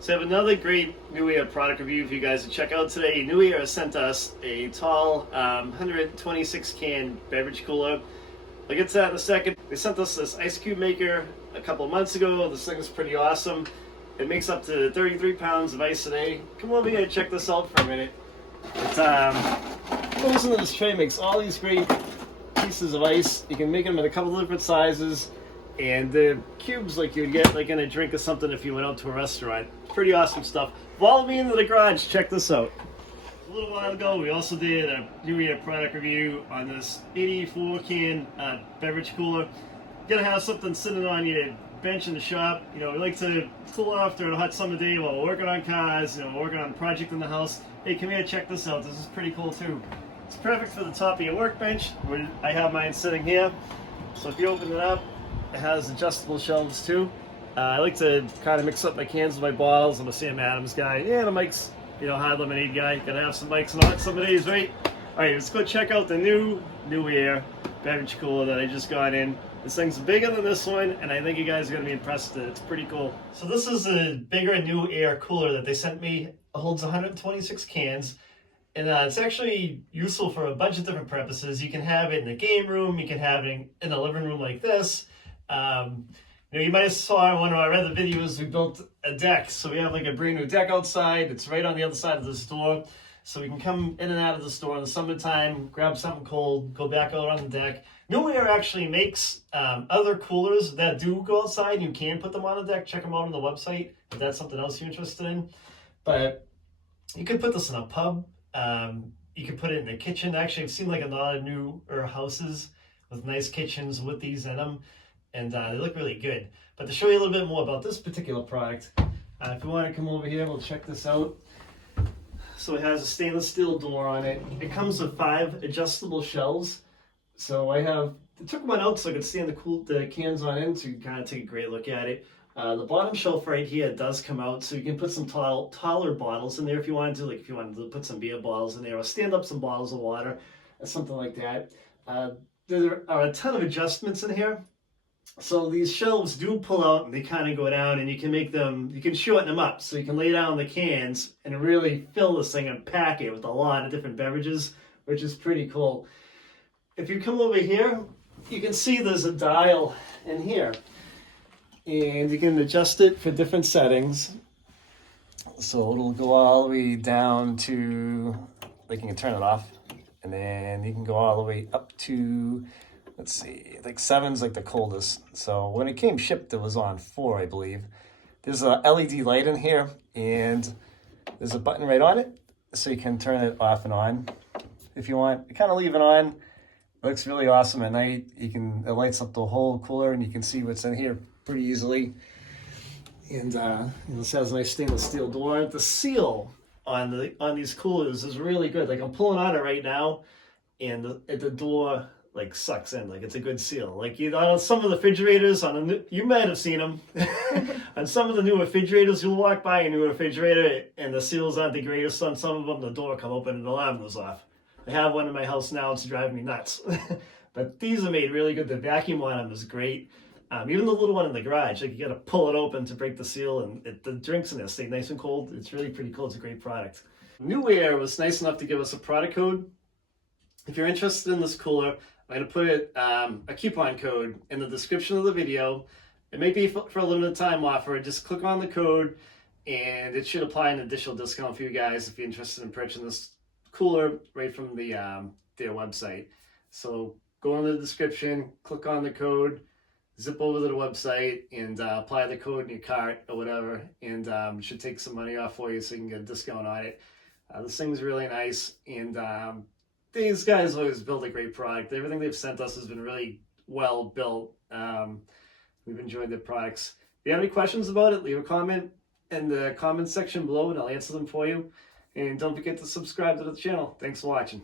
So I have another great NewAir product review for you guys to check out today. NewAir sent us a tall 126 can beverage cooler. I'll get to that in a second. They sent us this ice cube maker a couple of months ago. This thing is pretty awesome. It makes up to 33 pounds of ice a day. Come over here and check this out for a minute. It goes into this tray, makes all these great pieces of ice. You can make them in a couple of different sizes. And the cubes like you'd get like in a drink or something if you went out to a restaurant. Pretty awesome stuff. Follow me into the garage. Check this out. A little while ago, we also did a NewAir product review on this 84 can beverage cooler. You gotta have something sitting on your bench in the shop. You know, we like to cool off during a hot summer day while we're working on cars, you know, working on a project in the house. Hey, come here, check this out. This is pretty cool too. It's perfect for the top of your workbench. Where I have mine sitting here. So if you open it up, it has adjustable shelves too. I like to kind of mix up my cans with my bottles. I'm a Sam Adams guy. Yeah, the Mike's, you know, hard lemonade guy. Gotta have some Mike's on some days, right? All right, let's go check out the new NewAir beverage cooler that I just got in. This thing's bigger than this one, and I think you guys are gonna be impressed with it. It's pretty cool. So this is a bigger NewAir cooler that they sent me. It holds 126 cans. And it's actually useful for a bunch of different purposes. You can have it in the game room. You can have it in the living room like this. You know, you might have saw in one of our other videos, we built a deck. So we have like a brand new deck outside. It's right on the other side of the store. So we can come in and out of the store in the summertime, grab something cold, go back out on the deck. NewAir actually makes other coolers that do go outside. You can put them on the deck. Check them out on the website if that's something else you're interested in. But you could put this in a pub. You can put it in the kitchen. Actually, I've seen like a lot of newer houses with nice kitchens with these in them. And they look really good. But to show you a little bit more about this particular product, if you want to come over here, we'll check this out. So it has a stainless steel door on it. It comes with 5 adjustable shelves. So I took one out so I could stand the cans on in so you can kind of take a great look at it. The bottom shelf right here does come out, so you can put some taller bottles in there if you wanted to, like if you wanted to put some beer bottles in there or stand up some bottles of water or something like that. There are a ton of adjustments in here. So these shelves do pull out and they kind of go down, and you can shorten them up so you can lay down the cans and really fill this thing and pack it with a lot of different beverages, which is pretty cool. If you come over here, you can see there's a dial in here, and you can adjust it for different settings. So it'll go all the way down to, like you can turn it off, and then you can go all the way up to, let's see, like 7's like the coldest. So when it came shipped, it was on 4, I believe. There's a LED light in here, and there's a button right on it, so you can turn it off and on if you want. You kind of leave it on. It looks really awesome at night. It lights up the whole cooler, and you can see what's in here pretty easily. And this has a nice stainless steel door. The seal on these coolers is really good. Like I'm pulling on it right now, and the door like sucks in. Like it's a good seal. Like on some of the refrigerators, you might have seen them. On some of the new refrigerators, you'll walk by a new refrigerator and the seals aren't the greatest. On some of them, the door come open and the alarm goes off. I have one in my house now. It's driving me nuts. But these are made really good. The vacuum on them is great. Even the little one in the garage, like you got to pull it open to break the seal, and the drinks in there stay nice and cold. It's really pretty cool. It's a great product. NewAir was nice enough to give us a product code. If you're interested in this cooler, I'm going to put a coupon code in the description of the video. It may be for a limited time offer. Just click on the code, and it should apply an additional discount for you guys if you're interested in purchasing this cooler right from their website. So go in the description, click on the code, zip over to the website, and apply the code in your cart or whatever, and it should take some money off for you so you can get a discount on it. This thing's really nice, and these guys always build a great product. Everything they've sent us has been really well built. We've enjoyed their products. If you have any questions about it, leave a comment in the comment section below and I'll answer them for you. And don't forget to subscribe to the channel. Thanks for watching.